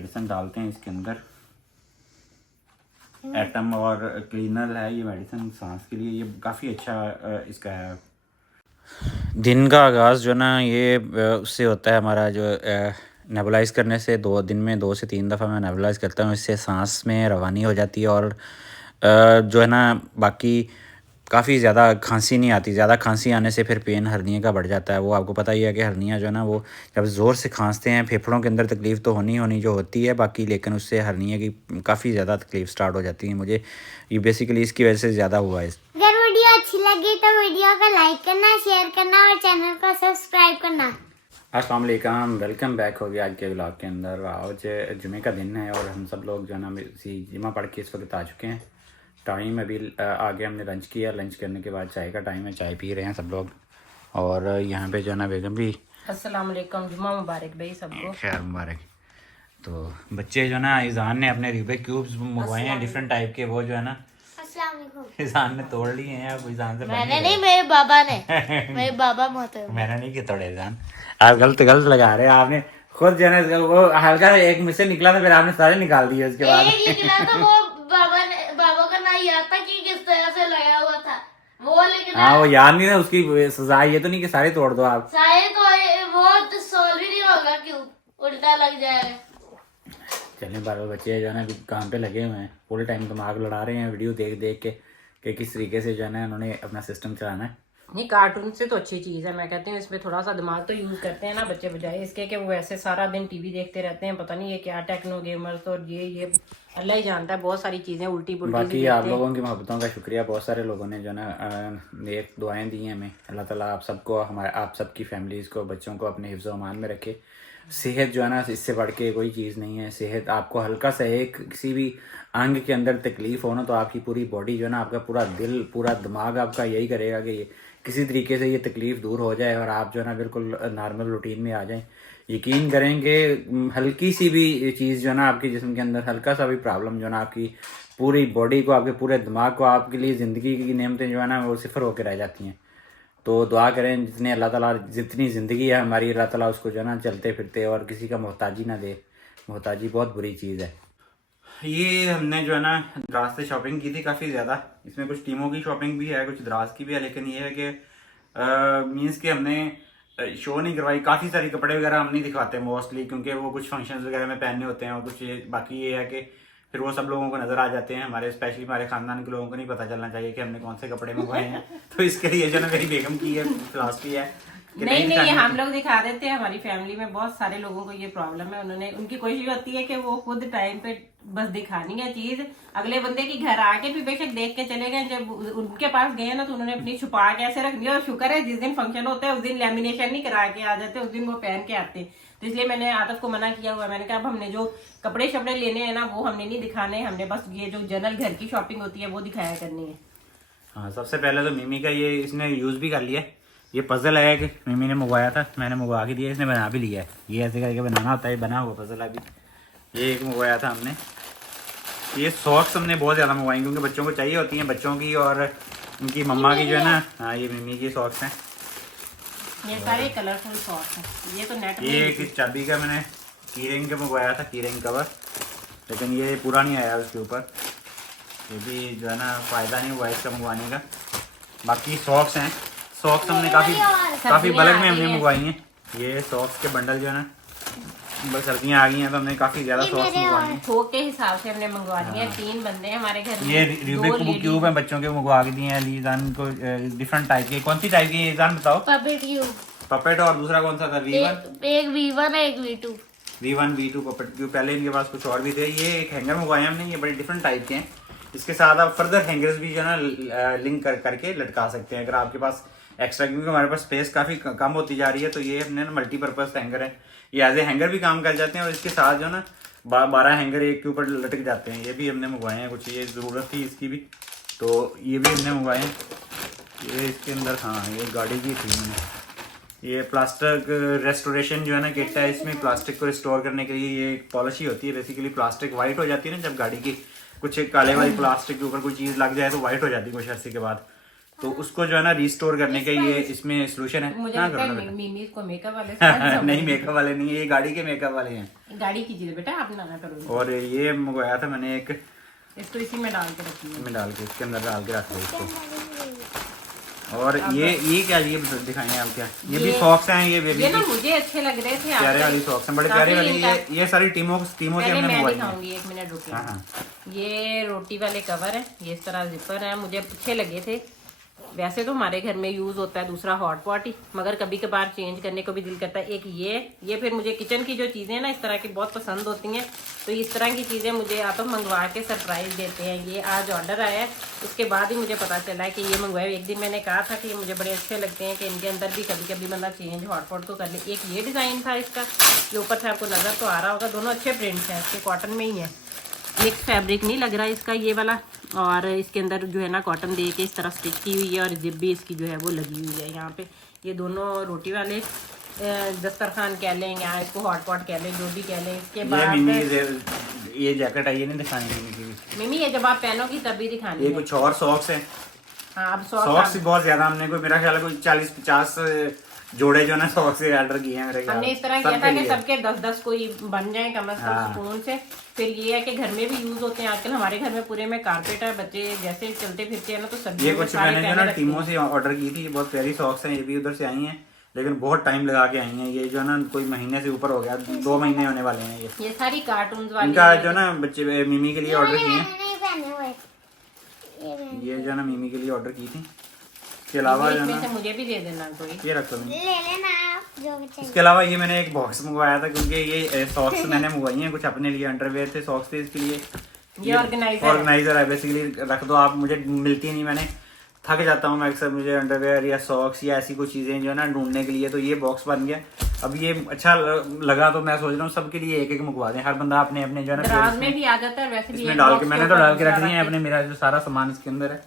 Medicine डालते हैं इसके अंदर। एटम और क्लीनर है ये मेडिसिन सांस के लिए, ये काफ़ी अच्छा इसका है। दिन का आगाज़ जो ना ये उससे होता है हमारा जो नेबुलाइज़ करने से, 2 दिन में 2 से 3 दफ़ा मैं नेबुलाइज़ करता हूँ, इससे सांस में रवानी हो जाती है और जो है ना बाकी काफ़ी ज़्यादा खांसी नहीं आती। ज़्यादा खांसी आने से फिर पेन हर्निया का बढ़ जाता है। वो आपको पता ही है कि हर्निया जो है ना वो जब ज़ोर से खांसते हैं फेफड़ों के अंदर तकलीफ़ तो होनी जो होती है बाकी, लेकिन उससे हर्निया की काफ़ी ज़्यादा तकलीफ़ स्टार्ट हो जाती है। मुझे ये बेसिकली इसकी वजह से ज़्यादा हुआ है। अगर वीडियो अच्छी लगी तो वीडियो को लाइक करना, शेयर करना और चैनल को सब्सक्राइब करना। अस्सलाम वालेकुम, वेलकम बैक हो गया आज के व्लॉग के अंदर। आज जुमे का दिन है और हम सब लोग जो है ना जुमा पढ़ के इस वक्त आ चुके हैं। टाइम अभी आगे हमने लंच किया, लंच करने के बाद चाय का टाइम है, चाय पी रहे हैं सब लोग। और यहाँ पे जो है ना बेगम भी, अस्सलाम वालेकुम, जुम्मा मुबारक भाई सबको। खैर मुबारक। तो बच्चे जो है ना ईजान ने अपने रूबिक क्यूब्स मंगवाए हैं डिफरेंट टाइप के, वो जो है ना ईजान ने तोड़ लिए हैं। अब ईजान से मैंने नहीं, मेरे बाबा ने मेरे बाबा मोहतरम। मैंने नहीं किया तोड़े ईजान, आप गलत लगा रहे हैं। आपने खुद जो है ना वो हल्का एक मुझसे निकला था, फिर आपने सारे निकाल दिए उसके बाद। एक निकला था वो बाबा का ना याद था कि किस तरह से लगा हुआ था वो, लेकिन हाँ वो याद नहीं था उसकी सजा। ये तो नहीं कि सारे तोड़ दो आप, शायद वो सॉल्व ही नहीं होगा, क्यों उल्टा लग जाएगा। चलें बार बच्चे जो है ना अभी काम पे लगे हुए हैं, पूरे टाइम दिमाग लड़ा रहे हैं वीडियो देख देख के कि किस तरीके से जो है ना उन्होंने अपना सिस्टम चलाना है। नहीं, कार्टून से तो अच्छी चीज़ है। मैं कहती हूँ इसमें थोड़ा सा दिमाग तो यूज़ करते हैं ना बच्चे, बजाय इसके कि वो वैसे सारा दिन टीवी देखते रहते हैं। पता नहीं ये क्या टेक्नो गेमर्स, और ये अल्लाह ही जानता है, बहुत सारी चीज़ें उल्टी पुल्टी बाकी आप लोगों की मोहब्बतों का शुक्रिया, बहुत सारे लोगों ने जो ना नेक दुआएं दी हैं हमें। अल्लाह ताला आप सबको, हमारे आप सबकी फैमिलीज़ को, बच्चों को अपने हिफ्ज़ अमान में रखे। सेहत जो है ना इससे बढ़ के कोई चीज़ नहीं है। सेहत, आपको हल्का सा एक किसी भी अंग के अंदर तकलीफ़ हो ना तो आपकी पूरी बॉडी जो है ना, आपका पूरा दिल पूरा दिमाग आपका यही करेगा कि ये किसी तरीके से ये तकलीफ़ दूर हो जाए और आप जो है ना बिल्कुल नॉर्मल रूटीन में आ जाएं। यकीन करेंगे हल्की सी भी चीज़ जो है ना आपके जिस्म के अंदर, हल्का सा भी प्रॉब्लम जो है ना आपकी पूरी बॉडी को, आपके पूरे दिमाग को, आपके लिए ज़िंदगी की नेमतें जो है ना वो सिफर होकर रह जाती हैं। तो दुआ करें जितने अल्लाह ताला, जितनी ज़िंदगी है हमारी, अल्लाह ताला उसको जो है ना चलते फिरते और किसी का मोहताजी ना दे। मोहताजी बहुत बुरी चीज़ है। ये हमने जो है ना दराज से शॉपिंग की थी काफ़ी ज़्यादा। इसमें कुछ टीमों की शॉपिंग भी है, कुछ दराज की भी है, लेकिन ये है कि मीन्स कि हमने शो नहीं करवाई। काफ़ी सारे कपड़े वगैरह हम नहीं दिखाते मोस्टली, क्योंकि वो कुछ फंक्शंस वगैरह में पहनने होते हैं और कुछ बाकी ये है कि फिर वो सब लोगों को नज़र आ जाते हैं। हमारे स्पेशली हमारे ख़ानदान के लोगों को नहीं पता चलना चाहिए कि हमने कौन से कपड़े मंगवाए हैं। तो इसके लिए जो ना मेरी बेगम की है फिलॉसफी है कि नहीं, हम लोग दिखा देते हैं। हमारी फैमिली में बहुत सारे लोगों को ये प्रॉब्लम है। उनकी कोशिश होती है कि वो खुद टाइम पे बस दिखानी है चीज, अगले बंदे की घर आके भी बेशक देख के चले गए। जब उनके पास गए ना तो उन्होंने अपनी छुपा के ऐसे रख दिया। और शुक्र है जिस दिन फंक्शन होता है उस दिन लेमिनेशन नहीं करा के आ जाते, उस दिन वो पहन के आते। तो इसलिए मैंने आदत को मना किया हुआ है। मैंने कहा अब हमने जो कपड़े शपड़े लेने हैं ना वो हमने नहीं दिखाने, हमने बस ये जो जनरल घर की शॉपिंग होती है वो दिखाया करनी है। हाँ, सबसे पहले तो मिमी का ये इसने यूज़ भी कर लिया। ये पजल है कि मिमी ने मंगवाया था, मैंने मंगवा के दिया, इसने बना भी लिया है। ये ऐसे करके बनाना होता है, बना हुआ पजल है। अभी ये एक मंगवाया था हमने। ये सॉक्स हमने बहुत ज़्यादा मंगवाई क्योंकि बच्चों को चाहिए होती हैं, बच्चों की और उनकी मम्मा की जो है ना। हाँ, ये मिमी की सॉक्स हैं, ये सारे कलरफुल सॉक्स हैं। ये तो नेट ये एक चाबी का मैंने की रिंग का मंगवाया था, की रिंग कवर, लेकिन ये पूरा नहीं आया उसके ऊपर। ये भी जो है ना फ़ायदा नहीं हुआ इसका मंगवाने का। बाकी सॉक्स हैं, सॉक्स हमने काफ़ी बल्क में हमने मंगवाई हैं। ये सॉक्स के बंडल जो है ना, बस सर्दियाँ आ गई हैं तो हमने काफ़ी ज़्यादा सॉक्स मंगवाई हैं। थोक के हिसाब से हमने मंगवा दी है। 3 बंदे हैं हमारे घर में। ये रूबिक क्यूब है, बच्चों के मंगवा के दिए हैं लीजान को, डिफरेंट टाइप के। कौन सी टाइप की लीजान बताओ? पपेट क्यूब, पपेट, और दूसरा कौन सा था? V1, एक V1 है, एक V2। V1 V2 puppet cube. पहले इनके पास कुछ और भी थे। ये एक हैंगर मंगवाए हमने, ये बड़े डिफरेंट टाइप के हैं। इसके साथ आप फर्दर हैंगर्स भी जो है ना लिंक करके लटका सकते हैं अगर आपके पास एक्स्ट्रा, क्योंकि हमारे पास स्पेस काफ़ी कम होती जा रही है। तो ये हमने ना मल्टीपर्पज़ हैंगर है, ये एज ए हैंगर भी काम कर जाते हैं और इसके साथ जो ना 12 हैंगर एक के ऊपर लटक जाते हैं। ये भी हमने मंगवाए हैं, कुछ ये ज़रूरत थी इसकी भी, तो ये भी हमने मंगवाए हैं। ये इसके अंदर, हाँ ये गाड़ी की थी मैंने। ये प्लास्टिक रेस्टोरेशन जो है ना किट है, इसमें प्लास्टिक को रिस्टोर करने के लिए ये एक पॉलिशी होती है। बेसिकली प्लास्टिक वाइट हो जाती है ना जब गाड़ी की कुछ काले वाली प्लास्टिक के ऊपर कोई चीज़ लग जाए तो वाइट हो जाती है कुछ अर्से के बाद। तो उसको जो है ना रिस्टोर करने के ये इसमें सोल्यूशन है। मुझे हाँ, लगता करो ना है मिमी को मेकअप वाले बेटा। नहीं, मेकअप वाले नहीं है, ये गाड़ी के मेकअप वाले हैं। गाड़ी की चीज बेटा, आप ना करो। और ये मंगवाया था मैंने एक, इसको इसी में डाल के रखिए, में डाल के इसके अंदर डाल के रख दो इसको। और ये क्या, ये दिखाएं आप क्या, ये भी सॉक्स हैं, ये बेबी ये ना मुझे अच्छे लग रहे थे, प्यारे वाली सॉक्स हैं, बड़े प्यारे वाली। ये सारी टीमों से हमने मैं मंगवाई हैं। दिखाऊंगी, एक मिनट रुकिए। हाँ। ये रोटी वाले कवर है, ये इस तरह जिपर है, मुझे अच्छे लगे थे। वैसे तो हमारे घर में यूज होता है दूसरा हॉट पॉट ही, मगर कभी कभार चेंज करने को भी दिल करता है। एक ये फिर मुझे किचन की जो चीजें ना इस तरह की बहुत पसंद होती हैं, तो इस तरह की चीजें मुझे आप मंगवा के सरप्राइज देते हैं। ये आज ऑर्डर आया है, उसके बाद ही मुझे पता चला है कि ये मंगवाए। एक दिन मैंने कहा था कि ये मुझे बड़े अच्छे लगते हैं, कि इनके अंदर भी कभी कभी बंदा चेंज हॉट पॉट तो कर ले। एक ये डिजाइन था इसका, ये ऊपर से आपको नजर तो आ रहा होगा, दोनों अच्छे प्रिंट्स हैं इसके, कॉटन में ही है, मिक्स फैब्रिक नहीं लग रहा इसका ये वाला। और इसके अंदर जो है ना कॉटन दे के इस तरह स्टिच की हुई है, और जिप भी इसकी जो है वो लगी हुई है यहाँ पे। ये दोनों रोटी वाले दस्तरखान कह लें या इसको हॉट पॉट कह लें, जो भी कह लें। इसके बाद ये जैकेट है, ये नहीं दिखानी मिमी, ये जब आप पहनोगी तभी दिखानी ये कुछ और सॉक्स है। हाँ, अब सॉक्स बहुत ज्यादा हमने कोई, मेरा ख्याल है कोई 40-50 जोड़े जो ना सॉक्स से ऑर्डर किए हैं मेरे ख्याल। हमने इस तरह किया था कि सबके 10-10 कोई बन जाए कम से कम स्पून से। फिर ये है कि घर में भी यूज होते हैं आजकल, हमारे घर में पूरे में कारपेट है, बच्चे जैसे चलते फिरते हैं ना, तो सब ये कुछ मैंने जो ना टीमों से ऑर्डर की थी, बहुत प्यारी सॉक्स हैं, ये भी उधर से आई हैं, लेकिन बहुत टाइम लगा के आई हैं। ये जो ना कोई महीने से ऊपर हो गया, 2 महीने होने वाले हैं। ये सारी कार्टून वाली इनका जो ना बच्चे मिमी के लिए ऑर्डर किए हैं, ये जो ना मिमी के लिए ऑर्डर की थी। इसके अलावा जो ना मुझे भी दे देना कोई, ये रख लो, ले लेना आप जो भी चाहिए। इसके अलावा ये मैंने एक बॉक्स मंगवाया था, क्योंकि ये सॉक्स मैंने मंगवाई हैं, कुछ अपने लिए अंडरवेयर थे, सॉक्स थे, इसके लिए ये ऑर्गेनाइजर है बेसिकली। रख दो आप, मुझे मिलती नहीं, मैंने थक जाता हूँ मैं अक्सर, मुझे अंडरवेयर या सॉक्स या ऐसी कुछ चीज़ें जो है ना ढूंढने के लिए। तो ये बॉक्स बन गया। अब ये अच्छा लगा तो मैं सोच रहा हूँ सबके लिए एक एक मंगवा दें, हर बंदा अपने अपने जो है ना में भी आ जाता है। वैसे भी इसमें डाल के मैंने तो डाल के रख दिए हैं अपने, मेरा जो सारा सामान इसके अंदर है।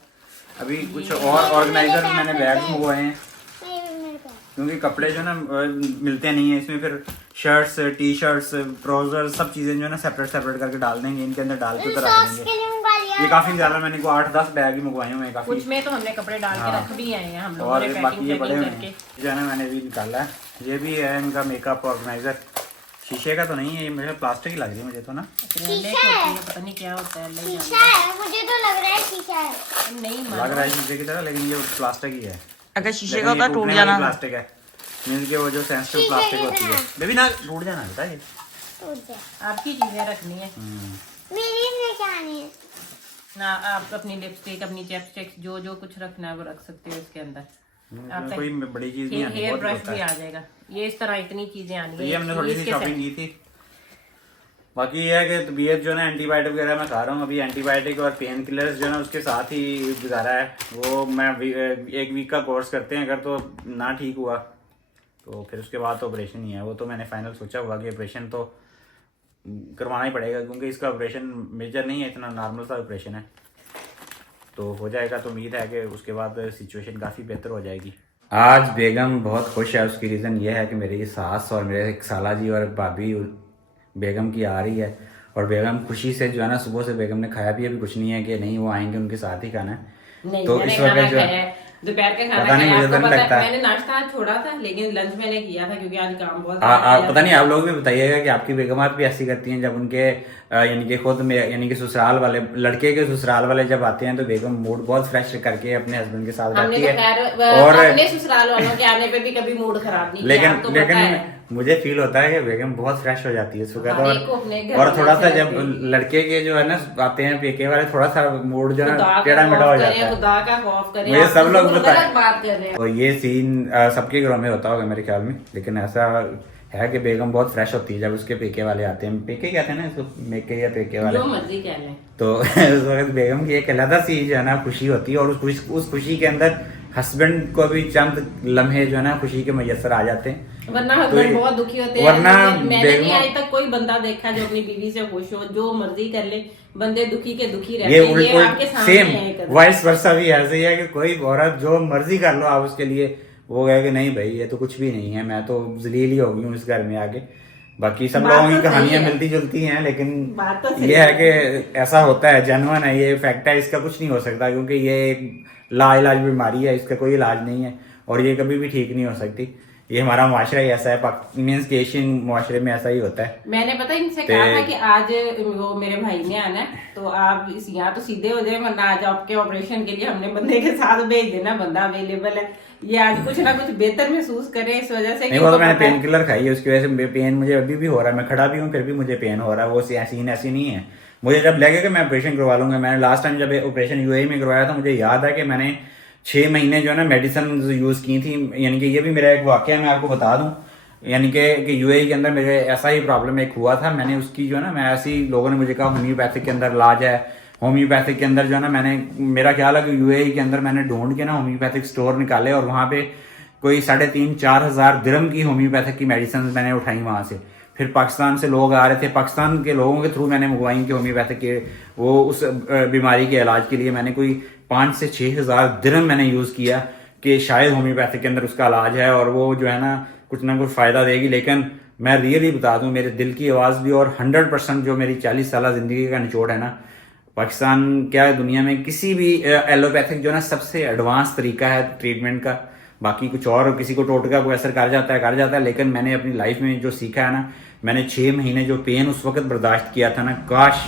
अभी कुछ और ऑर्गेनाइजर मैंने बैग मंगवाए हैं, क्योंकि कपड़े जो ना मिलते नहीं है इसमें। फिर शर्ट्स, टी शर्ट्स, ट्राउजर, सब चीजें जो है ना सेपरेट करके डाल देंगे इनके अंदर, डाल के उधर रख देंगे। ये काफी ज्यादा, मैंने को 8-10 बैग ही मंगवाए हुए हैं काफी। कुछ में तो हमने कपड़े डाल के रख भी आए हैं हम लोग, और बाकी ये बड़े हुए जो है ना मैंने भी निकाला है। ये भी है इनका मेकअप ऑर्गेनाइजर, शीशे का तो नहीं है ये, मुझे प्लास्टिक ही लग रही है मुझे तो ना। पता नहीं क्या होता है, शीशा है, मुझे तो लग रहा है शीशा है। नहीं लग रहा है शीशे की तरह, लेकिन ये प्लास्टिक ही है। अगर शीशे का होता टूट जाना। प्लास्टिक है, मींस के वो जो सेंसिटिव प्लास्टिक होती है। बेबी ना टूट जाना बेटा, ये टूट जाए। आपकी चीजें रखनी है, मेरी इसमें क्या नहीं है ना। आप अपनी लिपस्टिक, अपनी चैपस्टिक, जो जो कुछ रखना है वो रख सकते हो इसके अंदर। आप कोई बड़ी चीज नहीं आनी, हेयर बहुत ब्रश होता भी है। आ जाएगा। ये इस तरह इतनी चीजें आनी तो है। ये हमने थोड़ी सी शॉपिंग की थी। बाकी ये है कि तबीयत जो है ना, एंटीबायोटिक वगैरह मैं खा रहा हूँ अभी, एंटीबायोटिक और पेन किलर्स जो है ना उसके साथ ही गुजारा है। वो मैं 1 वीक का कोर्स करते हैं, अगर तो ना ठीक हुआ तो फिर उसके बाद तो ऑपरेशन ही है। वो तो मैंने फाइनल सोचा हुआ कि ऑपरेशन तो करवाना ही पड़ेगा, क्योंकि इसका ऑपरेशन मेजर नहीं है, इतना नॉर्मल सा ऑपरेशन है। तो हो जाएगा, तो उम्मीद है कि उसके बाद सिचुएशन काफ़ी बेहतर हो जाएगी। आज बेगम बहुत खुश है, उसकी रीज़न ये है कि मेरी सास और मेरे एक साला जी और भाभी बेगम की आ रही है। और बेगम खुशी से जो है ना, सुबह से बेगम ने खाया पिया भी कुछ नहीं है कि नहीं वो आएंगे उनके साथ ही खाना है। तो इस वक्त जो दोपहर का खाना पता नहीं, मुझे तो नहीं लगता। मैंने नाश्ता छोड़ा था, लेकिन लंच मैंने किया था, क्योंकि आज काम बहुत पता नहीं आप लोग भी बताइएगा कि आपकी बेगमात भी ऐसी करती हैं, जब उनके यानी कि खुद में यानी कि ससुराल वाले, लड़के के ससुराल वाले जब आते हैं तो बेगम मूड बहुत फ्रेश करके अपने हस्बैंड के साथ रहती है। और अपने ससुराल वालों के आने पे भी कभी मूड खराब नहीं किया, आपको पता लेकिन है। मुझे फील होता है कि बेगम बहुत फ्रेश हो जाती है सुबह हाँ, देखो अपने घर और थोड़ा सा से जब लड़के के जो है ना आते हैं पेके वाले, थोड़ा सा मूड जो है टेढ़ा मेढ़ा हो जाता है। खुदा का खौफ करें, मुझे सब लोग गलत बात कर रहे हैं। और ये सीन सबके घरों में होता होगा मेरे ख्याल में, लेकिन ऐसा है कि बेगम बहुत फ्रेश होती है जब उसके पेके वाले आते हैं। पेके कहते हैं ना इसको, मेके या पेके वाले, जो मर्जी कह लें। तो उस वक्त बेगम की एक अलग सी जो है ना खुशी होती है, और उस खुशी के अंदर हस्बैंड को भी चंद लम्हे जो है ना खुशी के मैसर आ जाते हैं। वरना हस्बैंड बहुत दुखी होते हैं। वरना मैंने नहीं आज तक कोई बंदा देखा जो अपनी बीवी से खुश हो, जो मर्जी कर ले, बंदे दुखी के दुखी रहते हैं। ये आपके सामने है। वाइस वर्सा भी ऐसे ही है कि कोई औरत जो मर्जी कर लो आप उसके लिए, वो कहे कि नहीं भाई ये तो कुछ भी नहीं है, मैं तो जलील ही हो गई हूँ इस घर में आके। बाकी सब लोगों की कहानियां मिलती जुलती हैं, लेकिन ये है कि ऐसा होता है, जेन्युइन है, ये फैक्ट है, इसका कुछ नहीं हो सकता, क्योंकि ये एक लाइलाज बीमारी है, इसका कोई इलाज नहीं है और ये कभी भी ठीक नहीं हो सकती। ये हमारा माशरा ही ऐसा है, मीन्स के एशियन माशरे में ऐसा ही होता है। मैंने पता इनसे कहा था कि आज वो मेरे भाई ने आना है, तो आप यहाँ तो सीधे हो जाए, वरना आज आपके ऑपरेशन के लिए हमने बंदे के साथ भेज देना, बंदा अवेलेबल है, ये आज कुछ ना कुछ बेहतर महसूस करे इस वजह से। नहीं, वो तो मैंने पेन किलर खाई है, उसकी वजह से पेन मुझे अभी भी हो रहा है, मैं खड़ा भी हूँ फिर भी मुझे पेन हो रहा है। वो सीन ऐसी नहीं है। मुझे जब लगे कि मैं ऑपरेशन करवा लूंगा, मैंने लास्ट टाइम जब ऑपरेशन यूएई में करवाया था, मुझे याद है कि मैंने 6 महीने जो है ना मेडिसिन यूज़ की थी। यानी कि ये भी मेरा एक वाकया मैं आपको बता दूं, यानी कि यूएई के अंदर मेरे ऐसा ही प्रॉब्लम एक हुआ था। मैंने उसकी जो है ना, मैं ऐसे ही लोगों ने मुझे कहा होम्योपैथिक के अंदर इलाज है, होम्योपैथिक के अंदर जो है ना, मैंने मेरा ख्याल है कि यूएई के अंदर मैंने ढूंढ के ना होम्योपैथिक स्टोर निकाले और वहाँ पे कोई 3,500-4 हज़ार दिरहम की होम्योपैथिक की मेडिसिन मैंने उठाई वहाँ से। फिर पाकिस्तान से लोग आ रहे थे, पाकिस्तान के लोगों के थ्रू मैंने मंगवाई कि होम्योपैथिक के वो उस बीमारी के इलाज के लिए मैंने कोई 5 से 6 हज़ार दिरहम मैंने यूज़ किया कि शायद होम्योपैथिक के अंदर उसका इलाज है और वो जो है ना कुछ फ़ायदा देगी। लेकिन मैं रियली बता दूं, मेरे दिल की आवाज़ भी और 100% जो मेरी 40 साल ज़िंदगी का निचोड़ है ना, पाकिस्तान क्या है, दुनिया में किसी भी एलोपैथिक जो है ना सबसे एडवांस तरीका है ट्रीटमेंट का। बाकी कुछ और किसी को टोटका कोई असर कर जाता है, लेकिन मैंने अपनी लाइफ में जो सीखा है ना, मैंने 6 महीने जो पेन उस वक्त बर्दाश्त किया था ना, काश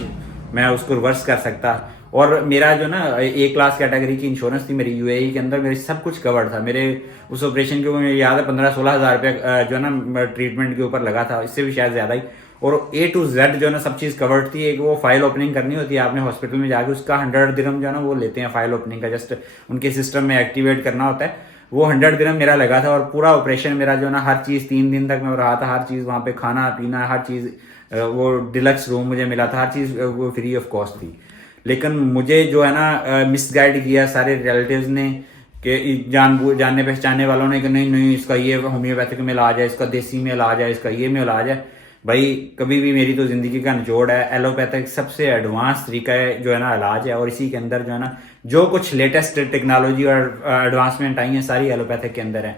मैं उसको रिवर्स कर सकता। और मेरा जो ना A क्लास कैटेगरी की इंश्योरेंस थी मेरी यूएई के अंदर, मेरी सब कुछ कवर्ड था। मेरे उस ऑपरेशन के मुझे याद है 15-16 हज़ार रुपया जो है ना ट्रीटमेंट के ऊपर लगा था, इससे भी शायद ज़्यादा ही। और A to Z जो है ना सब चीज़ कवर्ड थी। एक वो फाइल ओपनिंग करनी होती है आपने हॉस्पिटल में जाके, उसका 100 दिरहम जो है ना वो लेते हैं फाइल ओपनिंग का, जस्ट उनके सिस्टम में एक्टिवेट करना होता है। वो 100 दिरहम मेरा लगा था और पूरा ऑपरेशन मेरा जो ना हर चीज़ 3 दिन तक मैं रहा था, हर चीज़ वहाँ पे खाना पीना हर चीज़, वो डिलक्स रूम मुझे मिला था, हर चीज़ वो फ्री ऑफ कॉस्ट थी। लेकिन मुझे जो है ना मिसगाइड किया सारे रिलेटिव्स ने कि जानने पहचानने वालों ने कि नहीं इसका ये होम्योपैथिक में इलाज है, इसका देसी में इलाज है, इसका ये में इलाज है। भाई कभी भी मेरी तो ज़िंदगी का निचोड़ है, एलोपैथिक सबसे एडवांस तरीका है जो है ना इलाज है। और इसी के अंदर जो है ना जो कुछ लेटेस्ट टेक्नोलॉजी और एडवांसमेंट आई है सारी एलोपैथिक के अंदर है।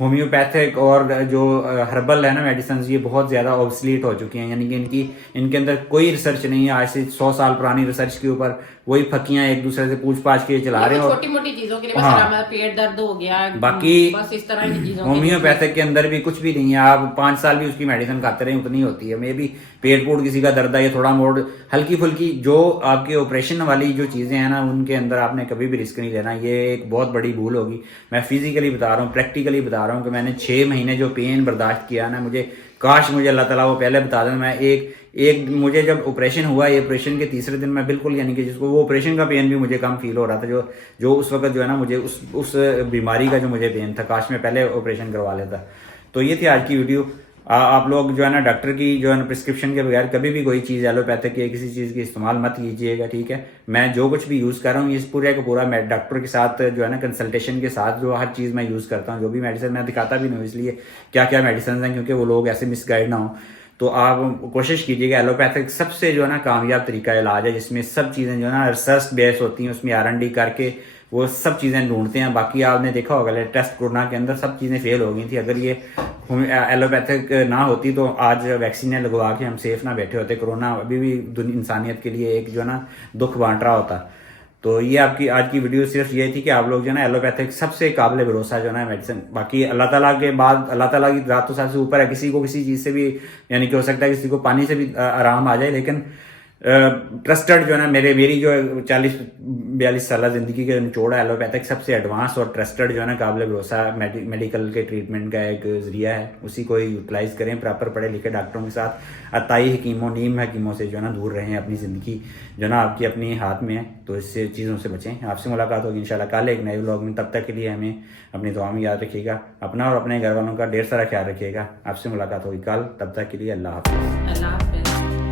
होम्योपैथिक और जो हर्बल है ना मेडिसिन, ये बहुत ज़्यादा ऑब्सलीट हो चुकी हैं, यानी कि इनके अंदर कोई रिसर्च नहीं है। आज से 100 साल पुरानी रिसर्च के ऊपर वही फकियां एक दूसरे से पूछ पाछ के चला रहे हैं। छोटी मोटी चीजों के लिए, हमारा पेट दर्द हो गया, बाकी बस इस तरह की चीजों होम्योपैथिक के अंदर भी कुछ भी नहीं है। आप 5 साल भी उसकी मेडिसिन खाते रहे उतनी होती है। मे भी पेट पूट किसी का दर्द है या थोड़ा मोड़ हल्की फुल्की, जो आपके ऑपरेशन वाली जो चीज़ें हैं ना उनके अंदर आपने कभी भी रिस्क नहीं लेना। ये एक बहुत बड़ी भूल होगी। मैं फिजिकली बता रहा हूँ, प्रैक्टिकली बता रहा हूँ कि मैंने 6 महीने जो पेन बर्दाश्त किया ना, मुझे काश मुझे अल्लाह ताला वो पहले बता दें। मैं एक मुझे जब ऑपरेशन हुआ, ये ऑपरेशन के तीसरे दिन मैं बिल्कुल, यानी कि जिसको वो ऑपरेशन का पेन भी मुझे कम फील हो रहा था, जो उस वक्त जो है ना मुझे उस बीमारी का जो मुझे पेन था, काश मैं पहले ऑपरेशन करवा लेता। तो ये थी आज की वीडियो। आप लोग जो है ना डॉक्टर की जो है ना प्रिस्क्रिप्शन के बगैर कभी भी कोई चीज़ एलोपैथिक या किसी चीज़ की इस्तेमाल मत कीजिएगा, ठीक है। मैं जो कुछ भी यूज़ कर रहा हूँ इस पूरे का पूरा मैं डॉक्टर के साथ जो है ना कंसल्टेशन के साथ जो हर चीज़ मैं यूज़ करता हूँ। जो भी मेडिसिन मैं दिखाता भी नहीं हूँ इसलिए क्या क्या मेडिसिन हैं, क्योंकि वो लोग ऐसे मिसगाइड ना हो। तो आप कोशिश कीजिएगा, एलोपैथिक सबसे जो है ना कामयाब तरीका इलाज है, जिसमें सब चीज़ें जो है ना रिसर्च बेस होती हैं, उसमें R&D करके वो सब चीज़ें ढूंढते हैं। बाकी आपने देखा होगा लेटेस्ट कोरोना के अंदर सब चीज़ें फेल हो गई थी। अगर ये एलोपैथिक ना होती तो आज वैक्सीनें लगवा के हम सेफ ना बैठे होते। कोरोना अभी भी इंसानियत के लिए एक जो है ना दुख बांट रहा होता। तो ये आपकी आज की वीडियो सिर्फ ये थी कि आप लोग जो है ना एलोपैथिक सबसे काबिल भरोसा जो है ना मेडिसिन। बाकी अल्लाह ताला के बाद अल्लाह ताला की रात तो सबसे ऊपर है। किसी को किसी चीज़ से भी, यानी कि हो सकता है किसी को पानी से भी आराम आ जाए, लेकिन ट्रस्टेड जो है ना मेरी जो 40-42 साल ज़िंदगी के निचोड़ है, एलोपैथिक सबसे एडवांस और ट्रस्टेड जो है ना काबिल भरोसा मेडिकल के ट्रीटमेंट का एक ज़रिया है। उसी को यूटिलाइज़ करें। प्रॉपर पढ़े लिखे डॉक्टरों के साथ अताई हकीमों नीम हकीमों से जो है ना दूर रहें। अपनी ज़िंदगी जो ना आपकी अपनी हाथ में है, तो इससे चीज़ों से बचें। आपसे मुलाकात होगी इंशाल्लाह कल एक नए व्लॉग में। तब तक के लिए हमें अपनी दुआ में याद रखिएगा। अपना और अपने घर वालों का ढेर सारा ख्याल रखिएगा। आपसे मुलाकात होगी कल, तब तक के लिए अल्लाह हाफ़िज़। अल्लाह हाफ़िज़।